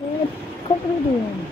What are we doing?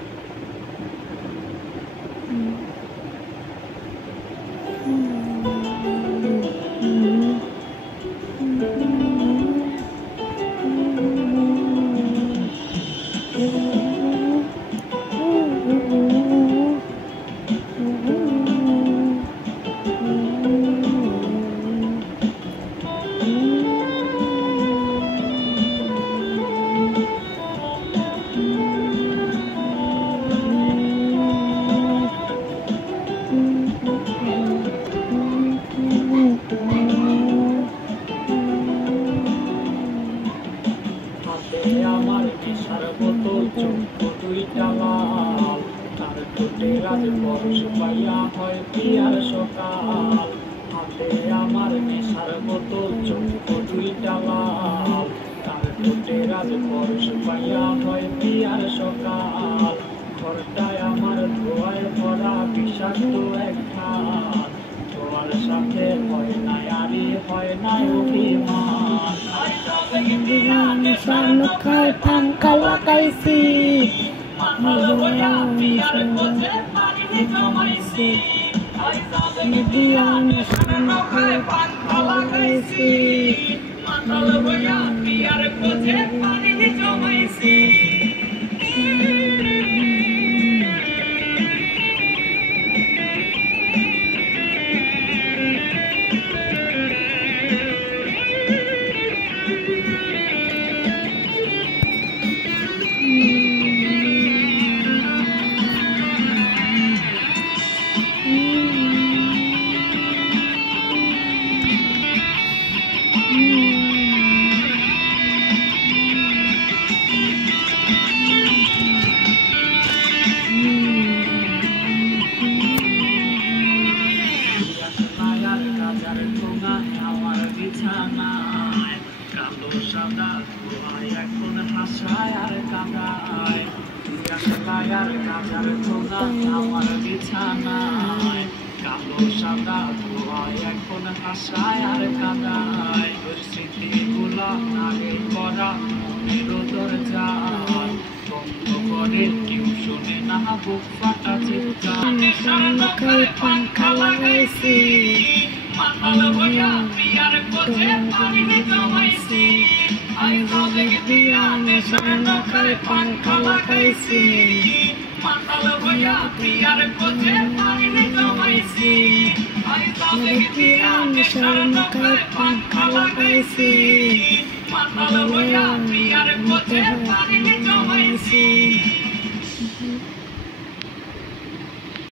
আমার নেশার বোতল চোখ দুইটা লাল, তার ঠোঁটে রাজ পরশ পাইয়া হয় পিয়ার সকাল। হাতে আমার নেশার বোতল চোখ দুইটা লাল, তার ঠোঁটে রাজ পরশ পাইয়া হয় পিয়ার সকাল। ঘরটায় আমার ধোঁয়ায় ভরা বিষাক্ত এক খাল, তোমার সাথে হয় না আরে হয় না অভিমান। Mukhai pangka lakaisi Median mukhai pangka lakaisi আমার বিছানায় কালো সাদা ধোঁয়ায় এখন হাসায় আর কাঁদায়। আর কাজার ধোঁয়া আমার বিছানায় কালো সাদা ধোঁয়ায় এখন হাসায় আর কাঁদায়। তোর স্মৃতিগুলা নাগে করা মনের দরজায় বন্ধ করে কেউ শোনে না বুক ফাটা চিৎকার। Mukhai pangka lakaisi Median mukhai pangka lakaisi Median mukhai pangka lakaisi